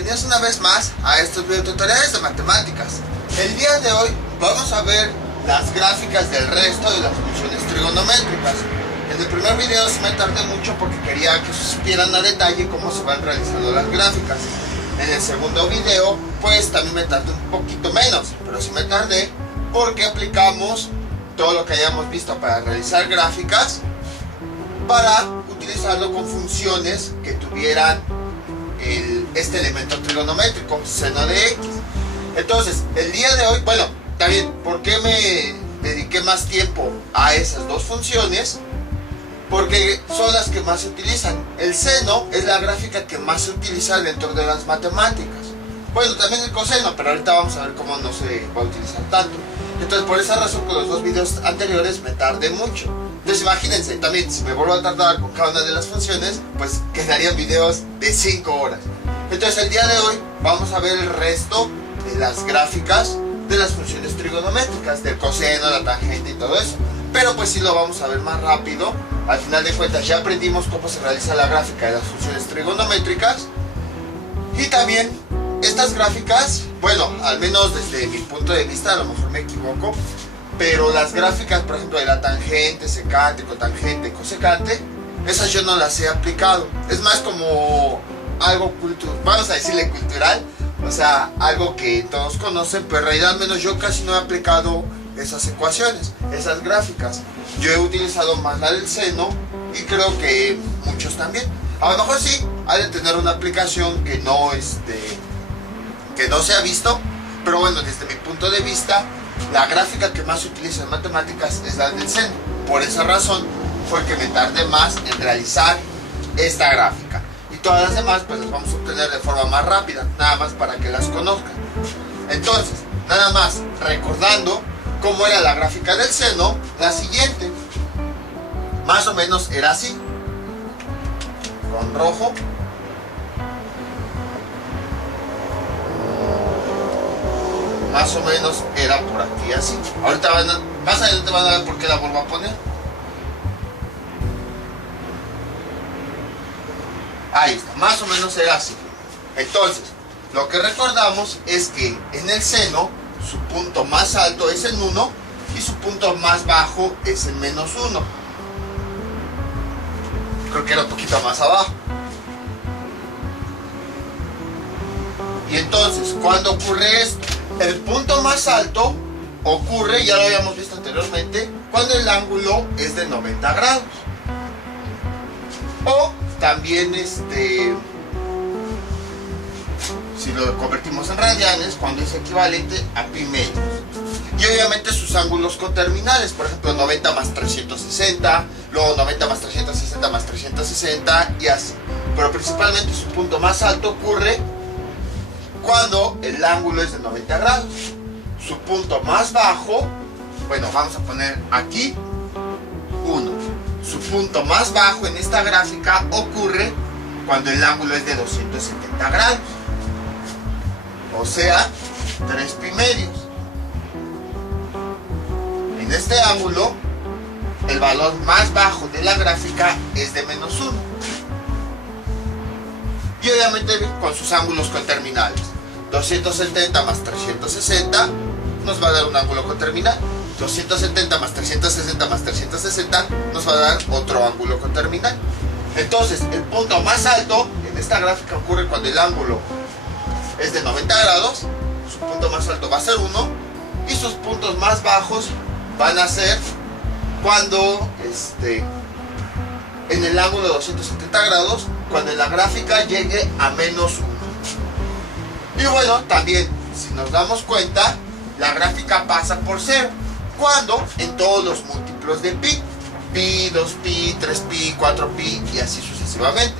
bienvenidos una vez más a estos videotutoriales de matemáticas. El día de hoy vamos a ver las gráficas del resto de las funciones trigonométricas. En el primer video sí me tardé mucho porque quería que supieran a detalle cómo se van realizando las gráficas. En el segundo video pues también me tardé un poquito menos, pero sí me tardé porque aplicamos todo lo que hayamos visto para realizar gráficas para utilizarlo con funciones que tuvieran este elemento trigonométrico, seno de x. Entonces, el día de hoy, bueno, también, ¿por qué me dediqué más tiempo a esas dos funciones? Porque son las que más se utilizan. El seno es la gráfica que más se utiliza dentro de las matemáticas. Bueno, también el coseno, pero ahorita vamos a ver cómo no se va a utilizar tanto. Entonces, por esa razón, con los dos videos anteriores me tardé mucho. Entonces, imagínense, también, si me vuelvo a tardar con cada una de las funciones, pues quedarían videos de 5 horas. Entonces, el día de hoy vamos a ver el resto de las gráficas de las funciones trigonométricas, del coseno, la tangente y todo eso. Pero pues sí lo vamos a ver más rápido. Al final de cuentas ya aprendimos cómo se realiza la gráfica de las funciones trigonométricas. Y también estas gráficas, bueno, al menos desde mi punto de vista, a lo mejor me equivoco, pero las gráficas, por ejemplo, de la tangente, secante, cotangente, cosecante, esas yo no las he aplicado. Es más como algo cultural, vamos a decirle cultural, o sea, algo que todos conocen, pero en realidad al menos yo casi no he aplicado esas ecuaciones, esas gráficas. Yo he utilizado más la del seno y creo que muchos también. A lo mejor sí, hay de tener una aplicación que no se ha visto, pero bueno, desde mi punto de vista, la gráfica que más se utiliza en matemáticas es la del seno. Por esa razón fue que me tardé más en realizar esta gráfica. Y todas las demás pues las vamos a obtener de forma más rápida, nada más para que las conozcan. Entonces, nada más recordando cómo era la gráfica del seno, la siguiente más o menos era así, con rojo. Más o menos era por aquí así. Ahorita más adelante van a ver por qué la vuelvo a poner. Ahí está, más o menos era así. Entonces, lo que recordamos es que en el seno su punto más alto es en 1 y su punto más bajo es en menos 1. Creo que era un poquito más abajo. Y entonces, ¿cuándo ocurre esto? El punto más alto ocurre, ya lo habíamos visto anteriormente, cuando el ángulo es de 90 grados. O también si lo convertimos en radianes, cuando es equivalente a pi medios. Y obviamente sus ángulos coterminales, por ejemplo 90 más 360, luego 90 más 360 más 360 y así. Pero principalmente su punto más alto ocurre cuando el ángulo es de 90 grados. Su punto más bajo, bueno, vamos a poner aquí 1. Su punto más bajo en esta gráfica ocurre cuando el ángulo es de 270 grados. O sea, 3 pi medios. En este ángulo, el valor más bajo de la gráfica es de menos 1. Y obviamente con sus ángulos coterminales. 270 más 360 nos va a dar un ángulo coterminal. 270 más 360 más 360 nos va a dar otro ángulo coterminal. Entonces, el punto más alto en esta gráfica ocurre cuando el ángulo es de 90 grados. Su punto más alto va a ser 1. Y sus puntos más bajos van a ser cuando en el ángulo de 270 grados, cuando la gráfica llegue a menos 1. Y bueno, también, si nos damos cuenta, la gráfica pasa por 0. ¿Cuándo? En todos los múltiplos de pi. Pi, 2pi, 3pi, 4pi y así sucesivamente.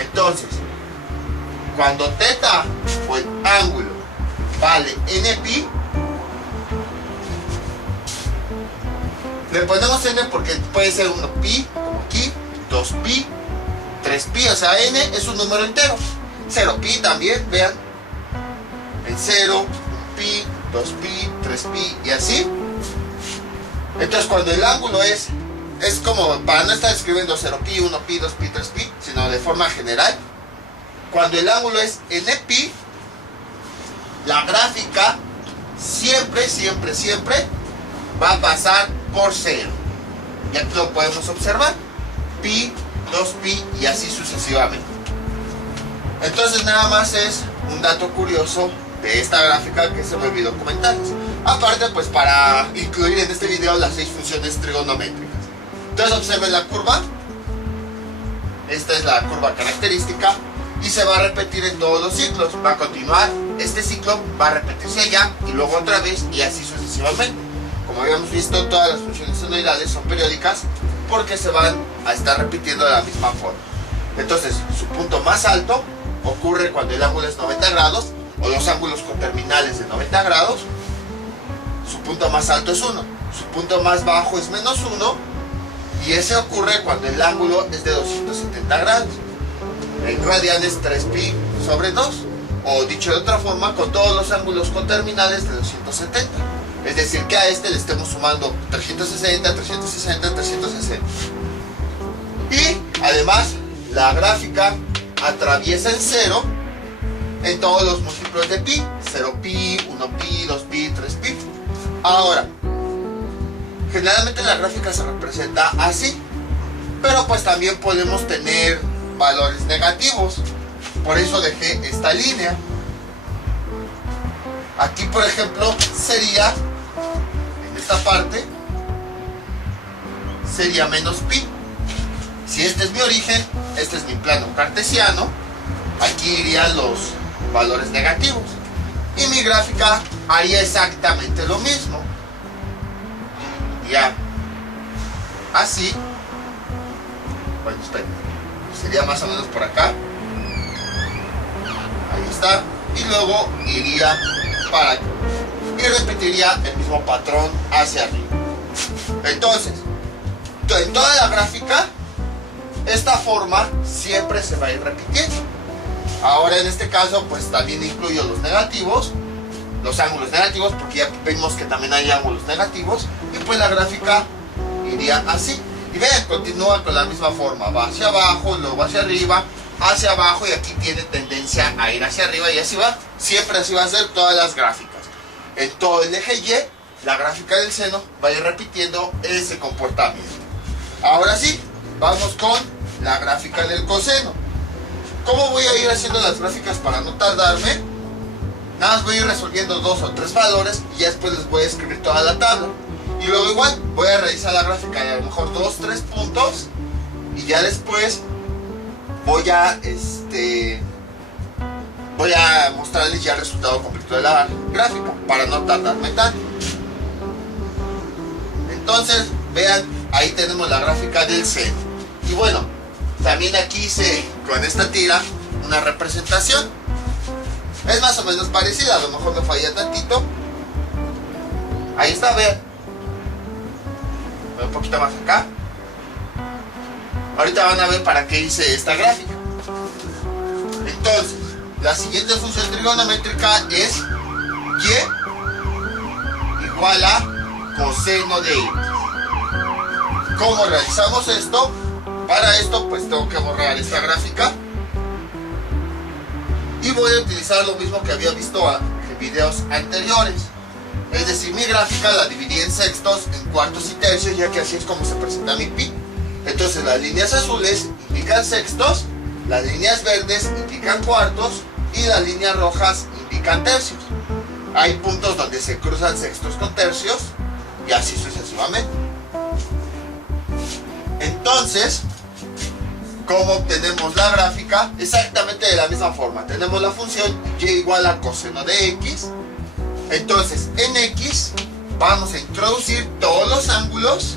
Entonces, cuando θ o el ángulo vale npi, le ponemos n porque puede ser 1pi, como aquí, 2pi, 3pi, o sea, n es un número entero. 0pi también, vean. En 0, pi, 2pi, 3pi y así. Entonces cuando el ángulo es como, para no estar escribiendo 0pi, 1pi, 2pi, 3pi, sino de forma general, cuando el ángulo es npi, la gráfica siempre va a pasar por 0. Y aquí lo podemos observar. Pi, 2pi y así sucesivamente. Entonces nada más es un dato curioso de esta gráfica que se me olvidó comentarles. Aparte, pues para incluir en este video las 6 funciones trigonométricas. Entonces observen la curva. Esta es la curva característica y se va a repetir en todos los ciclos. Va a continuar, este ciclo va a repetirse allá y luego otra vez y así sucesivamente. Como habíamos visto, todas las funciones senoidales son periódicas porque se van a estar repitiendo de la misma forma. Entonces, su punto más alto ocurre cuando el ángulo es 90 grados o los ángulos con terminales de 90 grados. Su punto más alto es 1, su punto más bajo es menos 1 y ese ocurre cuando el ángulo es de 270 grados. En radianes 3pi sobre 2, o dicho de otra forma, con todos los ángulos con terminales de 270. Es decir, que a este le estemos sumando 360, 360, 360. Y además, la gráfica atraviesa el 0 en todos los múltiplos de pi. 0pi, 1pi, 2pi, 3pi. Ahora, generalmente la gráfica se representa así, pero pues también podemos tener valores negativos. Por eso dejé esta línea. Aquí, por ejemplo, sería, en esta parte, sería menos pi. Si este es mi origen, este es mi plano cartesiano, aquí irían los valores negativos. Y mi gráfica haría exactamente lo mismo. Ya, así. Bueno, esperen, sería más o menos por acá. Ahí está. Y luego iría para acá. Y repetiría el mismo patrón hacia arriba. Entonces, en toda la gráfica, esta forma siempre se va a ir repitiendo. Ahora en este caso, pues también incluyo los negativos, los ángulos negativos, porque ya vimos que también hay ángulos negativos. Y pues la gráfica iría así. Y vean, continúa con la misma forma. Va hacia abajo, luego hacia arriba, hacia abajo, y aquí tiene tendencia a ir hacia arriba y así va. Siempre así va a ser todas las gráficas. En todo el eje Y, la gráfica del seno va a ir repitiendo ese comportamiento. Ahora sí, vamos con la gráfica del coseno. ¿Cómo voy a ir haciendo las gráficas para no tardarme? Nada más voy a ir resolviendo 2 o 3 valores y ya después les voy a escribir toda la tabla. Y luego igual voy a realizar la gráfica de a lo mejor 2 o 3 puntos y ya después voy a mostrarles ya el resultado completo de la gráfica para no tardarme tanto. Entonces, vean, ahí tenemos la gráfica del seno. Y bueno, también aquí hice con esta tira una representación. Es más o menos parecida, a lo mejor me falla tantito. Ahí está, vean. Un poquito más acá. Ahorita van a ver para qué hice esta gráfica. Entonces, la siguiente función trigonométrica es y igual a coseno de x. ¿Cómo realizamos esto? Para esto pues tengo que borrar esta gráfica y voy a utilizar lo mismo que había visto en videos anteriores. Es decir, mi gráfica la dividí en sextos, en cuartos y tercios, ya que así es como se presenta mi pi. Entonces las líneas azules indican sextos, las líneas verdes indican cuartos y las líneas rojas indican tercios. Hay puntos donde se cruzan sextos con tercios y así sucesivamente. Entonces, ¿cómo obtenemos la gráfica? Exactamente de la misma forma. Tenemos la función y igual a coseno de x. Entonces, en x vamos a introducir todos los ángulos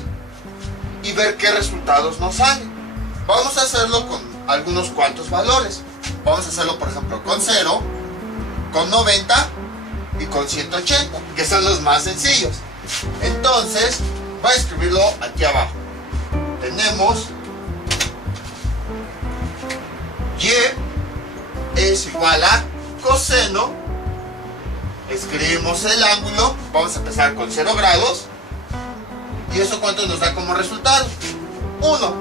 y ver qué resultados nos salen. Vamos a hacerlo con algunos cuantos valores. Vamos a hacerlo, por ejemplo, con 0, con 90 y con 180, que son los más sencillos. Entonces, voy a escribirlo aquí abajo. Tenemos y es igual a coseno. Escribimos el ángulo. Vamos a empezar con 0 grados. ¿Y eso cuánto nos da como resultado? 1.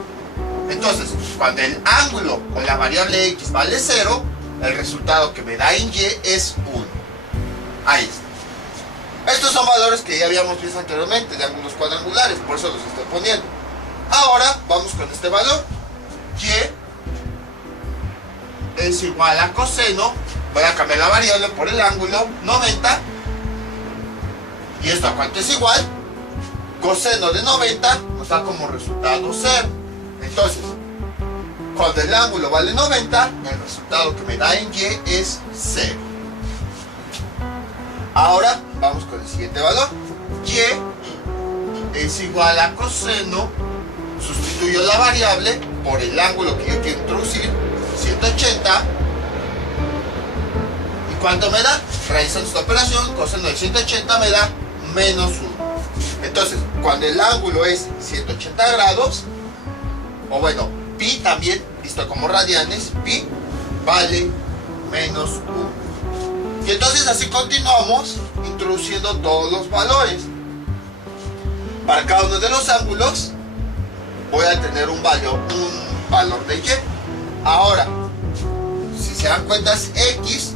Entonces, cuando el ángulo con la variable x vale 0, el resultado que me da en Y es 1. Ahí está. Estos son valores que ya habíamos visto anteriormente de ángulos cuadrangulares, por eso los estoy poniendo. Ahora vamos con este valor. Y es igual a coseno. Voy a cambiar la variable por el ángulo 90. ¿Y esto a cuánto es igual? Coseno de 90 nos da como resultado 0. Entonces, cuando el ángulo vale 90, el resultado que me da en Y es 0. Ahora vamos con el siguiente valor. Y es igual a coseno. Sustituyo la variable por el ángulo que yo quiero introducir, 180. ¿Y cuánto me da? Realizando esta operación, coseno de 180 me da menos 1. Entonces, cuando el ángulo es 180 grados, o bueno, pi también, visto como radianes, pi vale menos 1. Y entonces así continuamos introduciendo todos los valores. Para cada uno de los ángulos voy a tener un valor de Y. Ahora, si se dan cuenta, es X,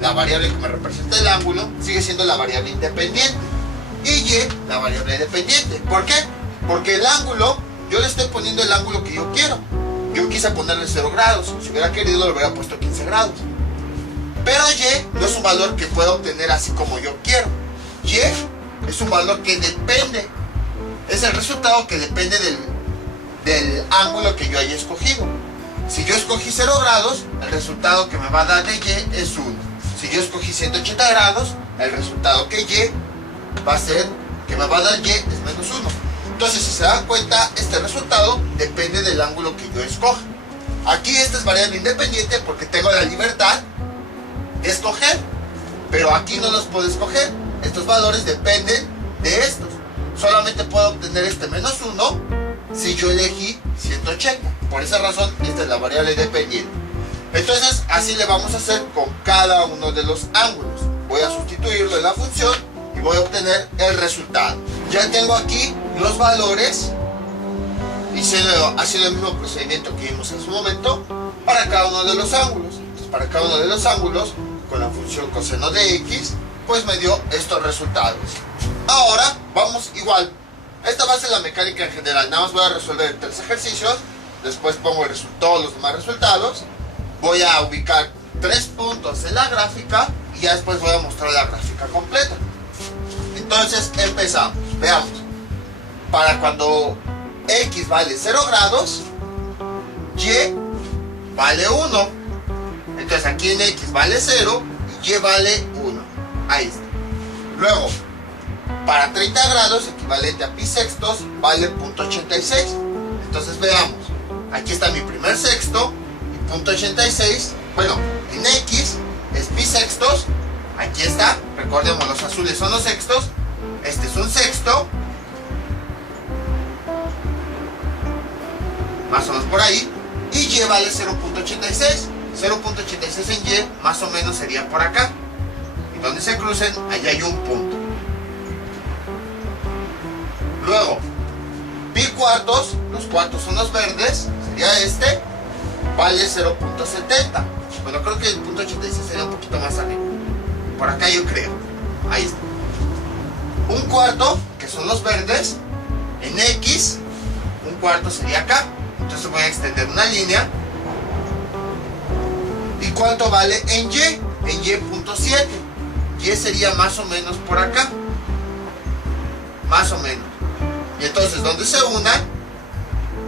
la variable que me representa el ángulo, sigue siendo la variable independiente. Y Y, la variable dependiente. ¿Por qué? Porque el ángulo, yo le estoy poniendo el ángulo que yo quiero. Yo quise ponerle 0 grados. Si hubiera querido, le hubiera puesto 15 grados. Pero Y no es un valor que pueda obtener así como yo quiero. Y es un valor que depende. Es el resultado que depende del ángulo que yo haya escogido. Si yo escogí 0 grados, el resultado que me va a dar de Y es 1. Si yo escogí 180 grados, el resultado que Y va a ser, que me va a dar Y es menos 1. Entonces, si se dan cuenta, este resultado depende del ángulo que yo escoja. Aquí esta es variable independiente porque tengo la libertad de escoger, pero aquí no los puedo escoger. Estos valores dependen de estos. Solamente puedo obtener este menos 1 si yo elegí 180. Por esa razón, esta es la variable dependiente. Entonces, así le vamos a hacer con cada uno de los ángulos. Voy a sustituirlo en la función y voy a obtener el resultado. Ya tengo aquí los valores. Ha sido el mismo procedimiento que vimos en su momento para cada uno de los ángulos. Entonces, para cada uno de los ángulos, con la función coseno de X, pues me dio estos resultados. Ahora, vamos igual. Esta va a ser la mecánica en general. Nada más voy a resolver 3 ejercicios. Después pongo todos los demás resultados. Voy a ubicar 3 puntos en la gráfica y ya después voy a mostrar la gráfica completa. Entonces empezamos. Veamos. Para cuando X vale 0 grados, Y vale 1. Entonces aquí en X vale 0 y Y vale 1. Ahí está. Luego, para 30 grados, equivalente a pi sextos, vale 0.86. Entonces veamos. Aquí está mi primer sexto y 0.86. Bueno, en X es pi sextos. Aquí está. Recordemos, los azules son los sextos. Este es un sexto. Más o menos por ahí. Y Y vale 0.86. 0.86 en Y más o menos sería por acá. Y donde se crucen, allá hay un punto. Luego, pi cuartos, los cuartos son los verdes, sería este, vale 0.70. Bueno, creo que el 0.86 sería un poquito más arriba. Por acá yo creo. Ahí está. Un cuarto, que son los verdes, en X, un cuarto sería acá. Entonces voy a extender una línea. ¿Y cuánto vale en Y? En Y.7. Y sería más o menos por acá. Más o menos. Y entonces, donde se una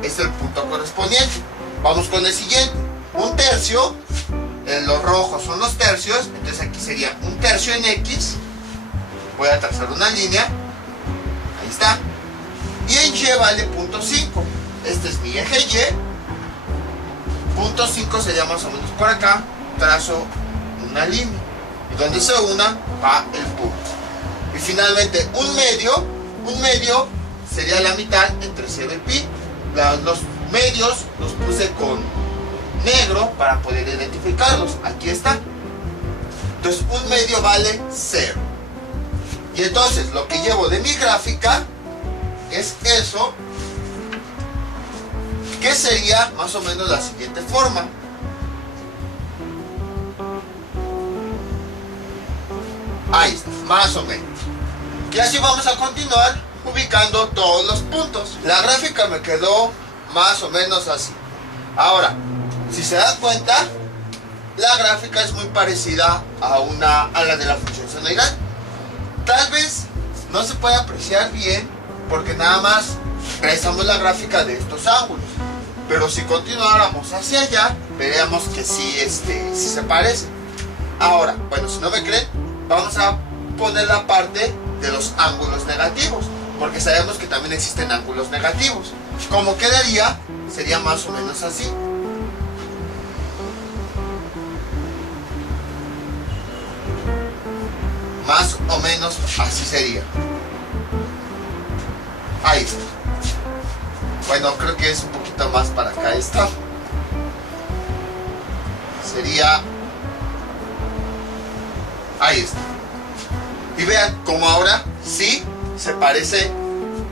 es el punto correspondiente. Vamos con el siguiente. Un tercio. Los rojos son los tercios. Entonces aquí sería un tercio en X. Voy a trazar una línea. Ahí está. Y en Y vale 0.5. Este es mi eje Y. 0.5 sería más o menos por acá. Trazo una línea. Y donde se una va el punto. Y finalmente un medio sería la mitad entre 0 y pi. Los medios los puse con negro para poder identificarlos. Aquí está. Entonces un medio vale 0. Y entonces lo que llevo de mi gráfica es eso, que sería más o menos la siguiente forma. Ahí está, más o menos. Y así vamos a continuar ubicando todos los puntos. La gráfica me quedó más o menos así. Ahora, si se dan cuenta, la gráfica es muy parecida a la de la función senoidal. Tal vez no se puede apreciar bien porque nada más realizamos la gráfica de estos ángulos. Pero si continuáramos hacia allá, veríamos que sí, sí se parece. Ahora, bueno, si no me creen, vamos a poner la parte de los ángulos negativos, porque sabemos que también existen ángulos negativos. Como quedaría, sería más o menos así. Más o menos así sería. Ahí está. Bueno, creo que es un poquito más para acá esta. Sería... Ahí está. Y vean como ahora sí se parece.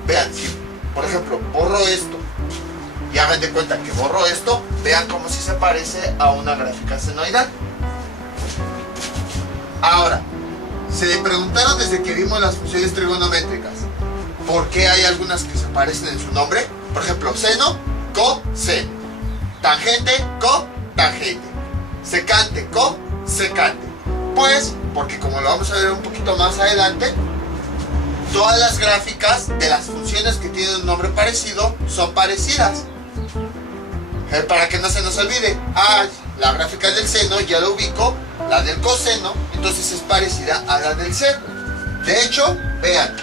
Vean, si por ejemplo borro esto y hagan de cuenta que borro esto, vean como si se parece a una gráfica senoidal. Ahora, se preguntaron desde que vimos las funciones trigonométricas por qué hay algunas que se parecen en su nombre. Por ejemplo, seno, coseno, tangente, cotangente, secante, cosecante. Pues porque, como lo vamos a ver un poquito más adelante, todas las gráficas de las funciones que tienen un nombre parecido son parecidas. Para que no se nos olvide, la gráfica del seno ya lo ubico, la del coseno, entonces es parecida a la del seno. De hecho, vean,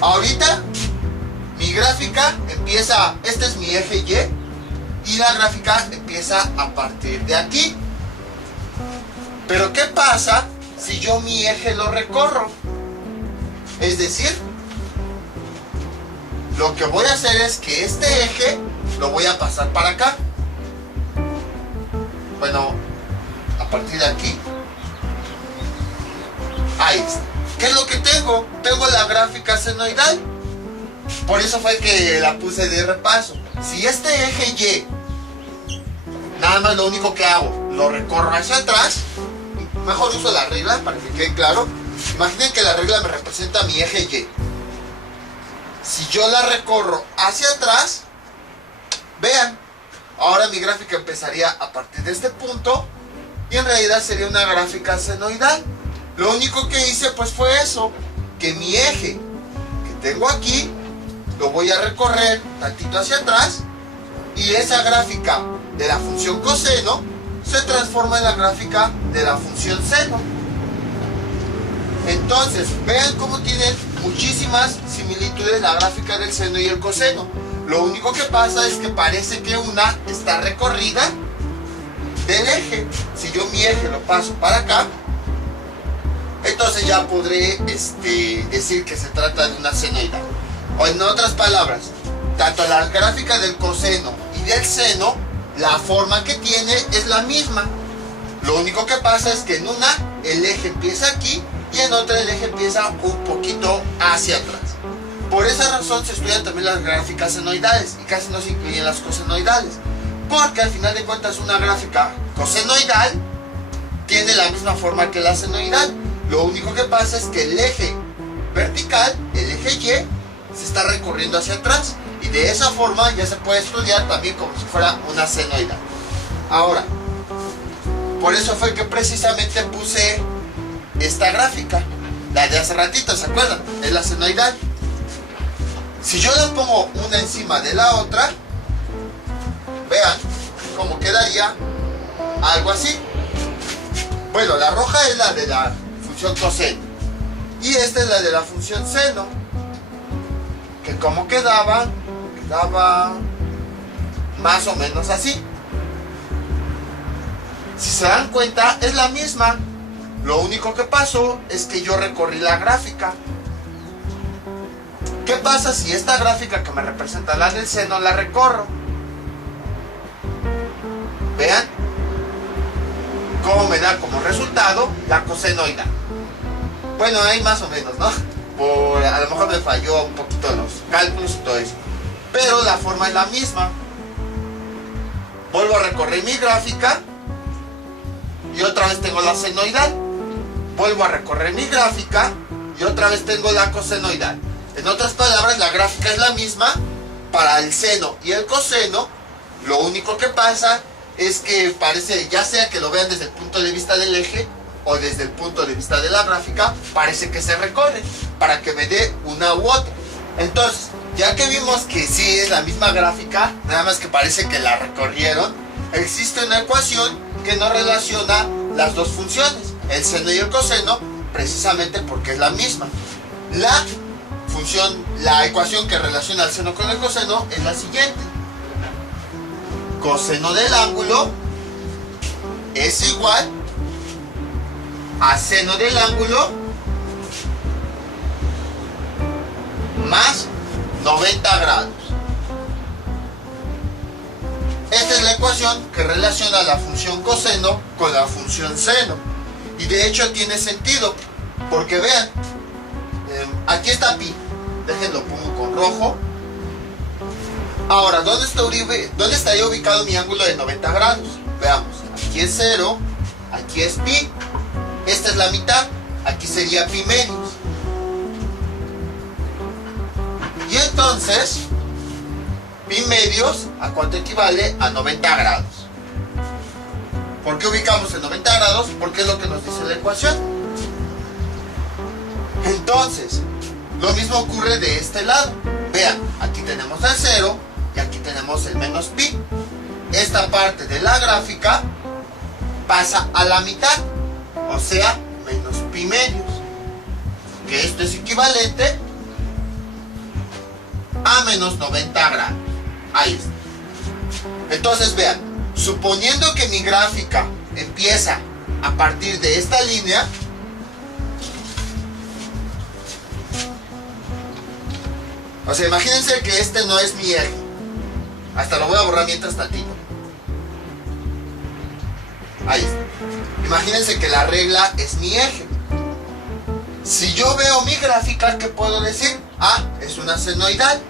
ahorita mi gráfica empieza, este es mi eje Y la gráfica empieza a partir de aquí. Pero ¿qué pasa si yo mi eje lo recorro? Es decir, lo que voy a hacer es que este eje lo voy a pasar para acá. Bueno, a partir de aquí. Ahí está. ¿Qué es lo que tengo? Tengo la gráfica senoidal. Por eso fue que la puse de repaso. Si este eje Y, nada más lo único que hago, lo recorro hacia atrás, mejor uso la regla para que quede claro. Imaginen que la regla me representa mi eje Y. Si yo la recorro hacia atrás, vean, ahora mi gráfica empezaría a partir de este punto y en realidad sería una gráfica senoidal. Lo único que hice pues fue eso, que mi eje que tengo aquí lo voy a recorrer tantito hacia atrás y esa gráfica de la función coseno se transforma en la gráfica de la función seno. Entonces, vean cómo tienen muchísimas similitudes la gráfica del seno y el coseno. Lo único que pasa es que parece que una está recorrida del eje. Si yo mi eje lo paso para acá, entonces ya podré decir que se trata de una senoidal. O en otras palabras, tanto la gráfica del coseno y del seno, la forma que tiene es la misma. Lo único que pasa es que en una el eje empieza aquí y en otra el eje empieza un poquito hacia atrás. Por esa razón se estudian también las gráficas senoidales y casi no se incluyen las cosenoidales, porque al final de cuentas una gráfica cosenoidal tiene la misma forma que la senoidal. Lo único que pasa es que el eje vertical, el eje Y, se está recorriendo hacia atrás y de esa forma ya se puede estudiar también como si fuera una senoidal. Ahora, por eso fue que precisamente puse esta gráfica, la de hace ratito, ¿se acuerdan? Es la senoidal. Si yo la pongo una encima de la otra, vean cómo quedaría algo así. Bueno, la roja es la de la función coseno y esta es la de la función seno, que como quedaba más o menos así. Si se dan cuenta, es la misma. Lo único que pasó es que yo recorrí la gráfica. ¿Qué pasa si esta gráfica que me representa la del seno la recorro? Vean cómo me da como resultado la cosenoidal. Bueno, ahí más o menos, ¿no? A lo mejor me falló un poquito los cálculos y todo eso, pero la forma es la misma. Vuelvo a recorrer mi gráfica y otra vez tengo la senoidal. Vuelvo a recorrer mi gráfica y otra vez tengo la cosenoidal. En otras palabras, la gráfica es la misma para el seno y el coseno. Lo único que pasa es que parece, ya sea que lo vean desde el punto de vista del eje o desde el punto de vista de la gráfica, parece que se recorren para que me dé una u otra. Entonces, ya que vimos que sí es la misma gráfica, nada más que parece que la recorrieron, existe una ecuación que nos relaciona las dos funciones, el seno y el coseno, precisamente porque es la misma. La ecuación que relaciona el seno con el coseno es la siguiente. Coseno del ángulo es igual a seno del ángulo más 90 grados. Esta es la ecuación que relaciona la función coseno con la función seno. Y de hecho tiene sentido, porque vean, aquí está pi, déjenlo pongo con rojo. Ahora, ¿dónde estaría ubicado mi ángulo de 90 grados? Veamos, aquí es 0, aquí es pi, esta es la mitad, aquí sería pi medios. Y entonces, pi medios, ¿a cuánto equivale? A 90 grados. ¿Por qué ubicamos en 90 grados? Porque es lo que nos dice la ecuación. Entonces, lo mismo ocurre de este lado. Vean, aquí tenemos el 0 y aquí tenemos el menos pi. Esta parte de la gráfica pasa a la mitad, o sea, menos pi medios. Que esto es equivalente a menos 90 grados. Ahí está. Entonces vean, suponiendo que mi gráfica empieza a partir de esta línea, o sea, imagínense que este no es mi eje. Hasta lo voy a borrar mientras tantito. Ahí está. Imagínense que la regla es mi eje. Si yo veo mi gráfica, ¿qué puedo decir? Ah, es una senoidal.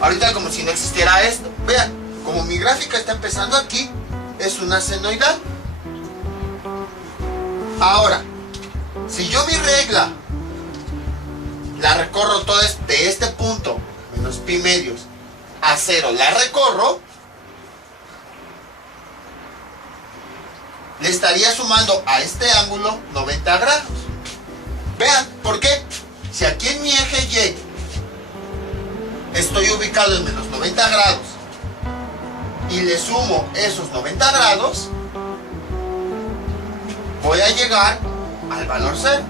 Ahorita como si no existiera esto. Vean, como mi gráfica está empezando aquí, es una senoidal. Ahora, si yo mi regla la recorro todo de este punto, menos pi medios, a 0, la recorro, le estaría sumando a este ángulo 90 grados. Vean, ¿por qué? Si aquí en mi eje Y estoy ubicado en menos 90 grados y le sumo esos 90 grados, voy a llegar al valor 0.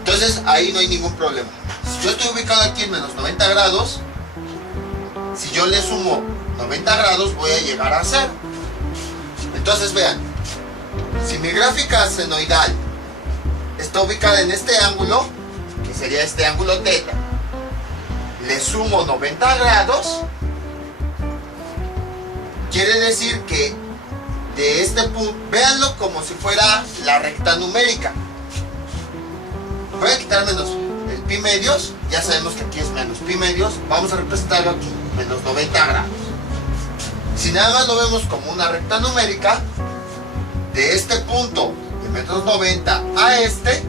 Entonces ahí no hay ningún problema. Si yo estoy ubicado aquí en menos 90 grados, si yo le sumo 90 grados voy a llegar a 0. Entonces vean, si mi gráfica senoidal está ubicada en este ángulo, que sería este ángulo teta, le sumo 90 grados, quiere decir que de este punto, véanlo como si fuera la recta numérica. Voy a quitar menos el pi medios, ya sabemos que aquí es menos pi medios, vamos a representarlo aquí, menos 90 grados. Si nada más lo vemos como una recta numérica, de este punto de menos 90 a este,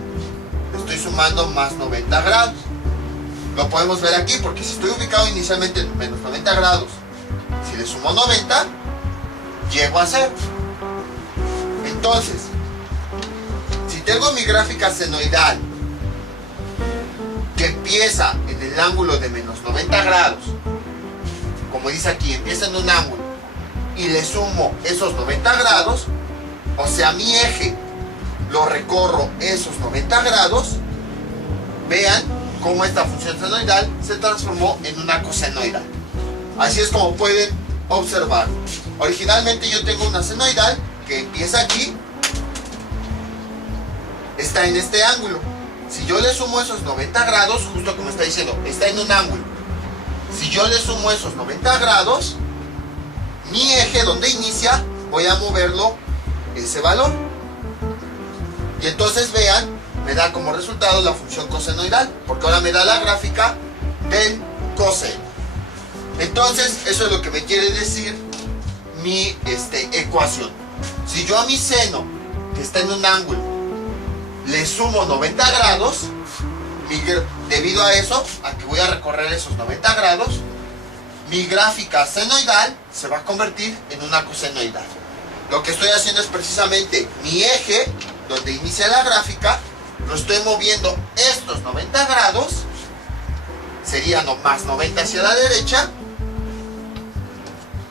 le estoy sumando más 90 grados. Lo podemos ver aquí, porque si estoy ubicado inicialmente en menos 90 grados, si le sumo 90, llego a 0. Entonces, si tengo mi gráfica senoidal, que empieza en el ángulo de menos 90 grados, como dice aquí, empieza en un ángulo, y le sumo esos 90 grados, o sea, mi eje lo recorro esos 90 grados, vean cómo esta función senoidal se transformó en una cosenoidal. Así es como pueden observar. Originalmente yo tengo una senoidal que empieza aquí, está en este ángulo. Si yo le sumo esos 90 grados, justo como está diciendo, está en un ángulo. Si yo le sumo esos 90 grados, mi eje donde inicia, voy a moverlo ese valor. Y entonces vean, me da como resultado la función cosenoidal, porque ahora me da la gráfica del coseno. Entonces, eso es lo que me quiere decir mi ecuación. Si yo a mi seno, que está en un ángulo, le sumo 90 grados, debido a eso, a que voy a recorrer esos 90 grados, mi gráfica senoidal se va a convertir en una cosenoidal. Lo que estoy haciendo es precisamente mi eje, donde inicia la gráfica, lo estoy moviendo estos 90 grados, sería más 90 hacia la derecha,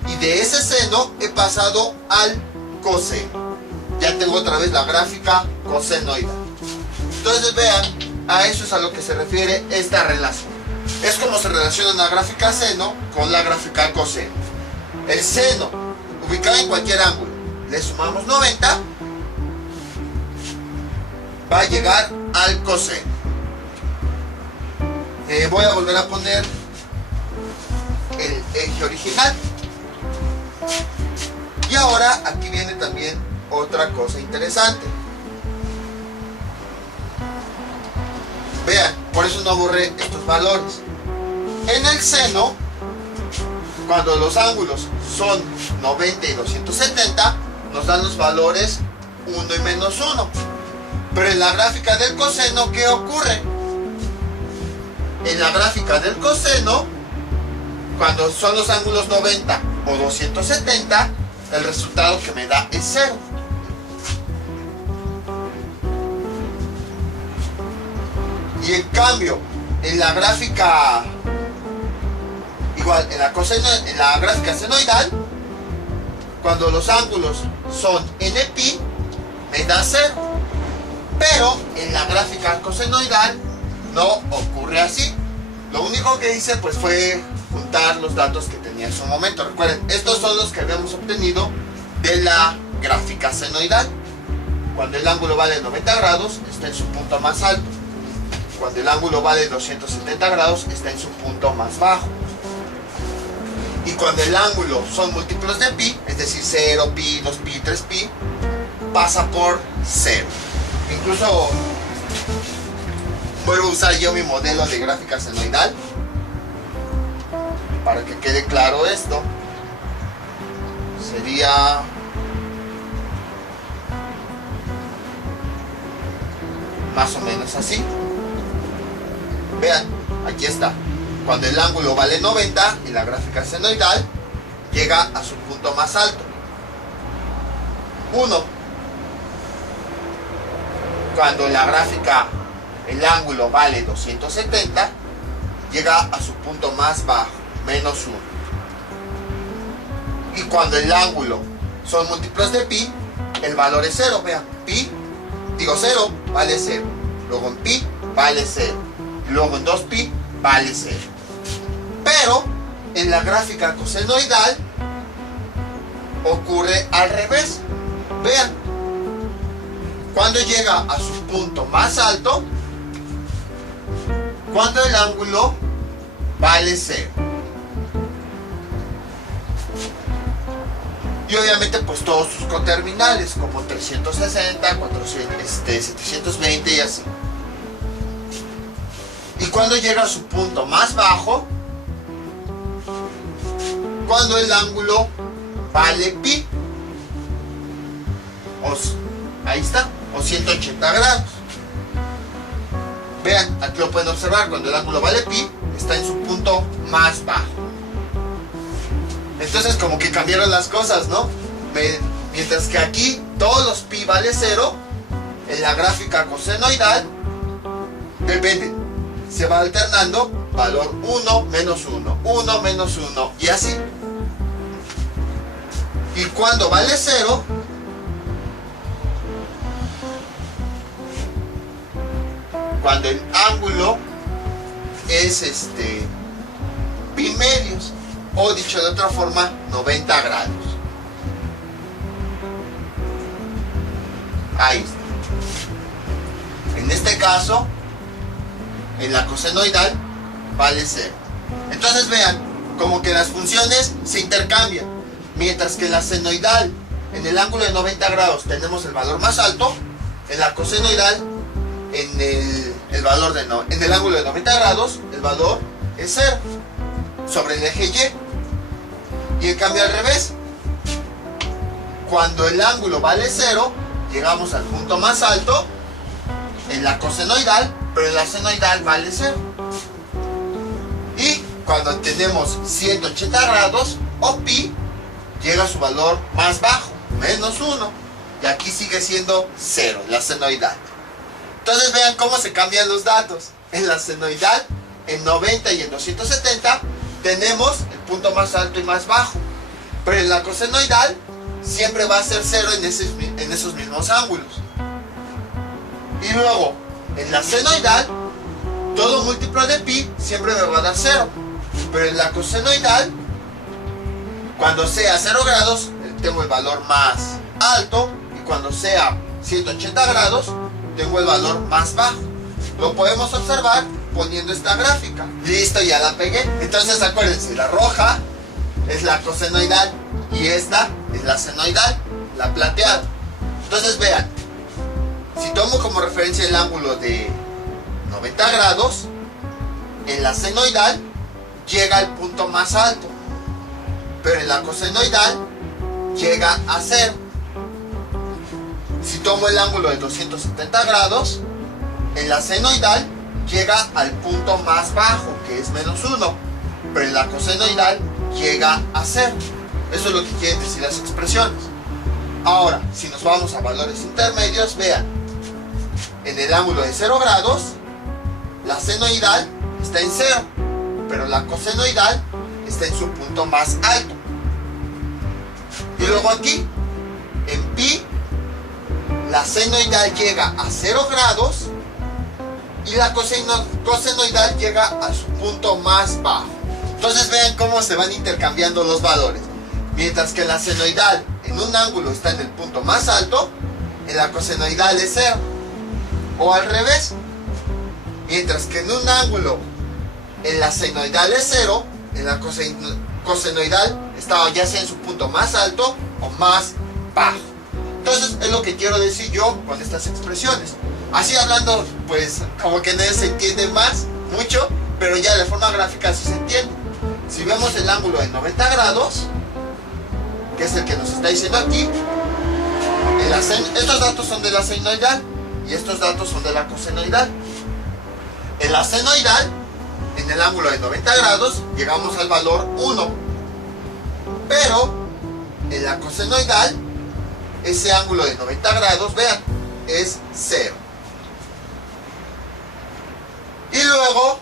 y de ese seno he pasado al coseno. Ya tengo otra vez la gráfica cosenoidal. Entonces vean, a eso es a lo que se refiere esta relación. Es como se relaciona la gráfica seno con la gráfica coseno. El seno, ubicado en cualquier ángulo, le sumamos 90, va a llegar al coseno. Voy a volver a poner el eje original. Y ahora aquí viene también otra cosa interesante. Vean, por eso no borré estos valores. En el seno, cuando los ángulos son 90 y 270, nos dan los valores 1 y menos 1. Pero en la gráfica del coseno, ¿qué ocurre? En la gráfica del coseno, cuando son los ángulos 90 o 270, el resultado que me da es 0. Y en cambio, en la gráfica, igual, en la gráfica senoidal, cuando los ángulos son nπ, me da 0. Pero en la gráfica cosenoidal no ocurre así. Lo único que hice pues fue juntar los datos que tenía en su momento. Recuerden, estos son los que habíamos obtenido de la gráfica senoidal. Cuando el ángulo vale 90 grados, está en su punto más alto. Cuando el ángulo vale 270 grados, está en su punto más bajo. Y cuando el ángulo son múltiplos de pi, es decir, 0, pi, 2pi, 3pi, pasa por 0. Incluso vuelvo a usar yo mi modelo de gráfica senoidal para que quede claro esto. Sería más o menos así. Vean, aquí está. Cuando el ángulo vale 90 en la gráfica senoidal, llega a su punto más alto, 1. Cuando en la gráfica el ángulo vale 270, llega a su punto más bajo, menos 1. Y cuando el ángulo son múltiplos de pi, el valor es 0. Vean, 0 vale 0. Luego en pi vale 0. Luego en 2pi vale 0. Pero en la gráfica cosenoidal ocurre al revés. Vean, cuando llega a su punto más alto, cuando el ángulo vale 0. Y obviamente pues todos sus coterminales, como 360, 720 y así. Y cuando llega a su punto más bajo, cuando el ángulo vale pi, ahí está, o 180 grados. Vean, aquí lo pueden observar, cuando el ángulo vale pi, está en su punto más bajo. Entonces como que cambiaron las cosas, ¿no? Mientras que aquí todos los pi vale 0, en la gráfica cosenoidal, depende, se va alternando valor 1, menos 1, 1, menos 1, y así. Y cuando vale 0, cuando el ángulo es pi medios, o dicho de otra forma, 90 grados. Ahí está. En este caso, en la cosenoidal vale 0. Entonces vean, como que las funciones se intercambian. Mientras que en la senoidal, en el ángulo de 90 grados tenemos el valor más alto, en la cosenoidal, en el ángulo de 90 grados, el valor es 0. sobre el eje Y. Y en cambio al revés, cuando el ángulo vale 0, llegamos al punto más alto en la cosenoidal, pero en la senoidal vale 0. Y cuando tenemos 180 grados o pi, llega a su valor más bajo, menos 1. Y aquí sigue siendo 0, la senoidal. Entonces vean cómo se cambian los datos. En la senoidal, en 90 y en 270, tenemos el punto más alto y más bajo. Pero en la cosenoidal, siempre va a ser 0 en esos mismos ángulos. Y luego, en la senoidal, todo múltiplo de pi siempre me va a dar 0. Pero en la cosenoidal, cuando sea 0 grados, tengo el valor más alto. Y cuando sea 180 grados, tengo el valor más bajo. Lo podemos observar poniendo esta gráfica. Listo, ya la pegué. Entonces acuérdense, la roja es la cosenoidal y esta es la senoidal, la plateada. Entonces vean, si tomo como referencia el ángulo de 90 grados, en la senoidal llega al punto más alto, pero en la cosenoidal llega a 0. Si tomo el ángulo de 270 grados, en la senoidal llega al punto más bajo, que es menos 1, pero en la cosenoidal llega a 0. Eso es lo que quieren decir las expresiones. Ahora, si nos vamos a valores intermedios, vean, en el ángulo de 0 grados, la senoidal está en 0, pero la cosenoidal está en su punto más alto. Y luego aquí, en pi, la senoidal llega a 0 grados y la cosenoidal llega a su punto más bajo. Entonces vean cómo se van intercambiando los valores. Mientras que en la senoidal, en un ángulo está en el punto más alto, en la cosenoidal es 0. O al revés. Mientras que en un ángulo, en la senoidal es 0, en la cosenoidal está ya sea en su punto más alto o más bajo. Entonces es lo que quiero decir yo con estas expresiones. Así hablando, pues como que no se entiende mucho, pero ya de forma gráfica sí se entiende. Si vemos el ángulo de 90 grados, que es el que nos está diciendo aquí, estos datos son de la senoidal y estos datos son de la cosenoidal. En la senoidal, en el ángulo de 90 grados, llegamos al valor 1. Pero en la cosenoidal, ese ángulo de 90 grados, vean, es 0. Y luego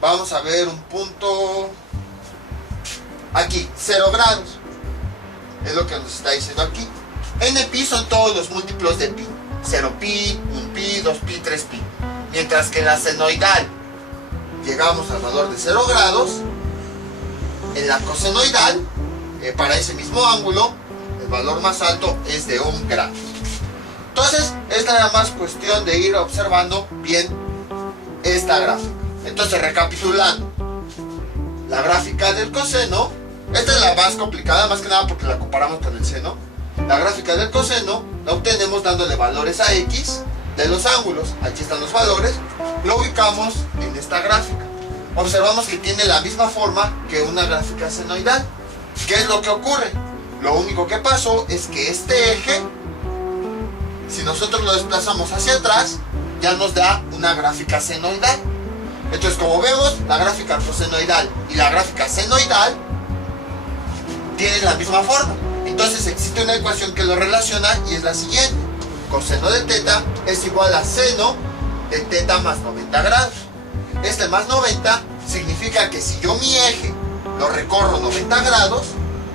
vamos a ver un punto aquí, 0 grados. Es lo que nos está diciendo aquí. N-pi son todos los múltiplos de pi. 0pi, 1pi, 2pi, 3pi. Mientras que en la senoidal llegamos al valor de 0 grados. En la cosenoidal, para ese mismo ángulo, el valor más alto es de 1 grado. Entonces, es nada más cuestión de ir observando bien esta gráfica. Entonces, recapitulando, la gráfica del coseno, esta es la más complicada, más que nada porque la comparamos con el seno. La gráfica del coseno la obtenemos dándole valores a x de los ángulos. Aquí están los valores, lo ubicamos en esta gráfica. Observamos que tiene la misma forma que una gráfica senoidal. ¿Qué es lo que ocurre? Lo único que pasó es que este eje, si nosotros lo desplazamos hacia atrás, ya nos da una gráfica senoidal. Entonces, como vemos, la gráfica cosenoidal y la gráfica senoidal tienen la misma forma. Entonces existe una ecuación que lo relaciona y es la siguiente: coseno de teta es igual a seno de teta más 90 grados. Este más 90 significa que si yo mi eje lo recorro 90 grados,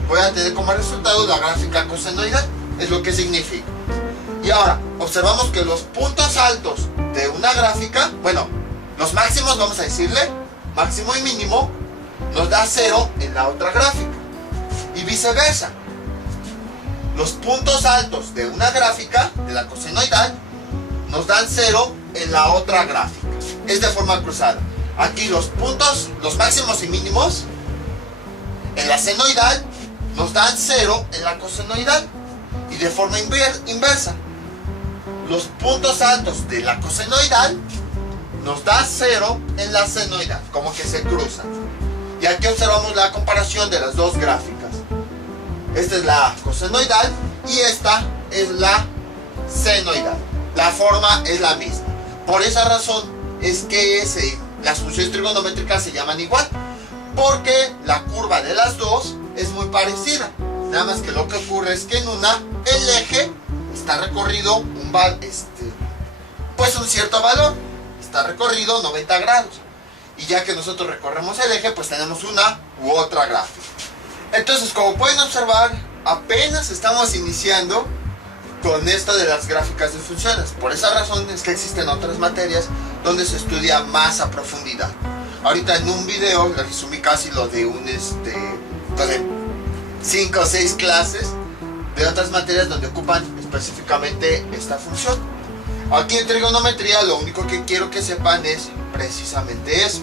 voy a tener como resultado la gráfica cosenoidal. Es lo que significa. Y ahora, observamos que los puntos altos de una gráfica, bueno, los máximos, vamos a decirle, máximo y mínimo, nos da 0 en la otra gráfica. Y viceversa. Los puntos altos de una gráfica, de la cosenoidal, nos dan 0 en la otra gráfica. Es de forma cruzada. Aquí los puntos, los máximos y mínimos, en la senoidal, nos dan 0 en la cosenoidal. Y de forma inversa. Los puntos altos de la cosenoidal nos da 0 en la senoidal, como que se cruzan. Y aquí observamos la comparación de las dos gráficas. Esta es la cosenoidal y esta es la senoidal. La forma es la misma. Por esa razón es que las funciones trigonométricas se llaman igual, porque la curva de las dos es muy parecida. Nada más que lo que ocurre es que en una el eje está recorrido pues un cierto valor, está recorrido 90 grados. Y ya que nosotros recorremos el eje, pues tenemos una u otra gráfica. Entonces, como pueden observar, apenas estamos iniciando con esto de las gráficas de funciones. Por esa razón es que existen otras materias donde se estudia más a profundidad. Ahorita en un video les resumí casi lo de de 5 o 6 clases de otras materias donde ocupan específicamente esta función. Aquí en trigonometría lo único que quiero que sepan es precisamente eso.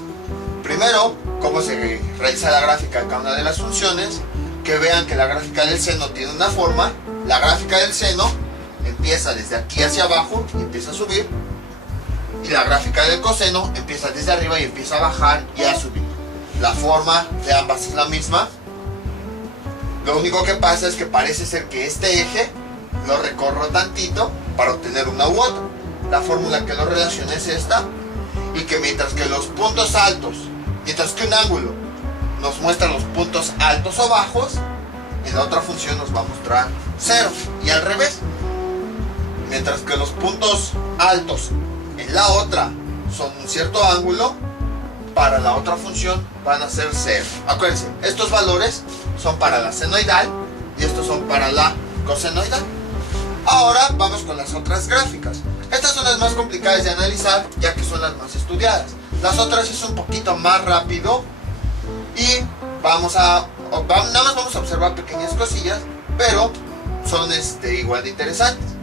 Primero, cómo se realiza la gráfica de cada una de las funciones, que vean que la gráfica del seno tiene una forma. La gráfica del seno empieza desde aquí hacia abajo y empieza a subir, y la gráfica del coseno empieza desde arriba y empieza a bajar y a subir. La forma de ambas es la misma. Lo único que pasa es que parece ser que este eje lo recorro tantito para obtener una u otra. La fórmula que lo relaciona es esta, y que mientras que los puntos altos, mientras que un ángulo nos muestra los puntos altos o bajos, en la otra función nos va a mostrar 0, y al revés. Mientras que los puntos altos en la otra son un cierto ángulo, para la otra función van a ser 0. Acuérdense, estos valores son para la senoidal y estos son para la cosenoidal. Ahora vamos con las otras gráficas. Estas son las más complicadas de analizar, ya que son las más estudiadas. Las otras es un poquito más rápido y nada más vamos a observar pequeñas cosillas, pero son igual de interesantes.